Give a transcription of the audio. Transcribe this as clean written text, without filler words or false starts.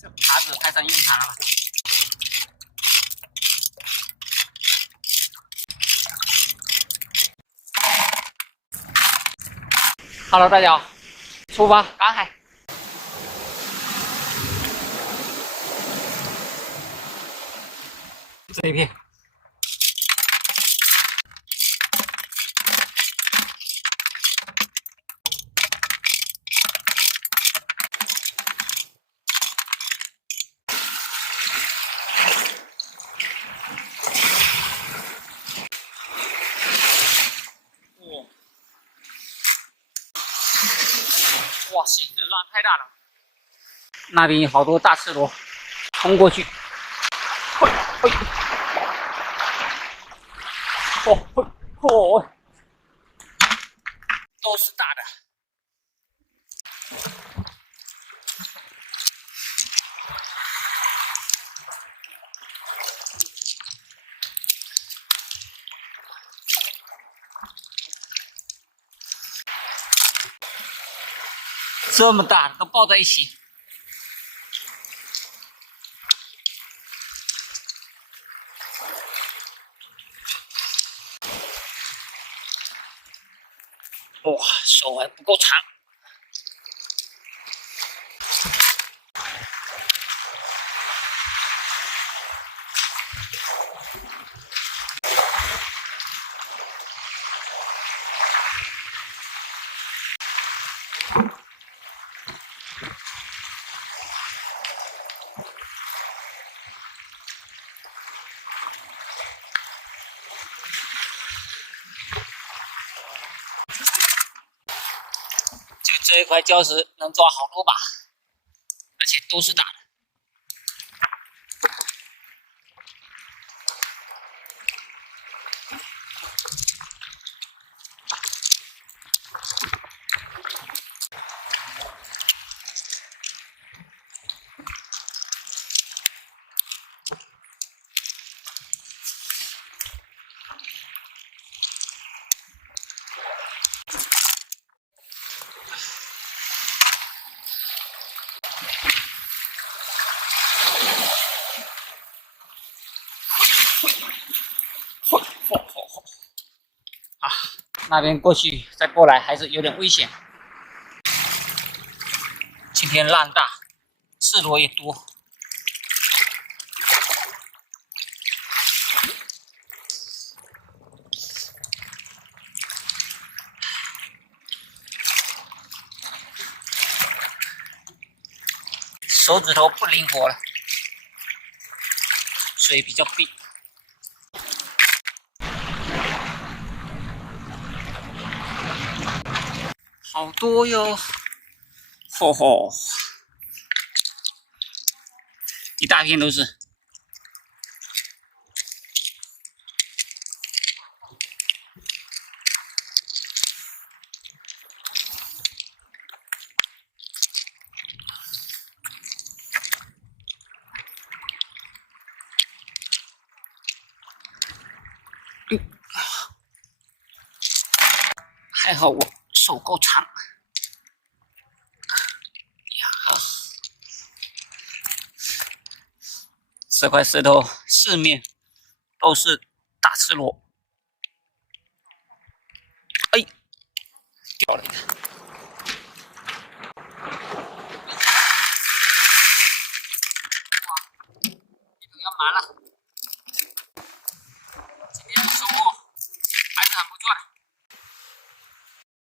这耙子派上用场了吧？Hello， 大家好，出发赶海。这一片。哇塞，这浪太大了！那边有好多大赤螺，冲过去。都是大的。这么大都抱在一起。哇，手还不够长。就这一块礁石能抓好多把，而且都是大的。啊，那边过去再过来还是有点危险。今天浪大，赤螺也多。手指头不灵活了，水比较冰。好多哟，吼吼，一大片都是。还好我手够长。这块石头四面都是大赤螺。哎，掉了一个。哇，这个要满了。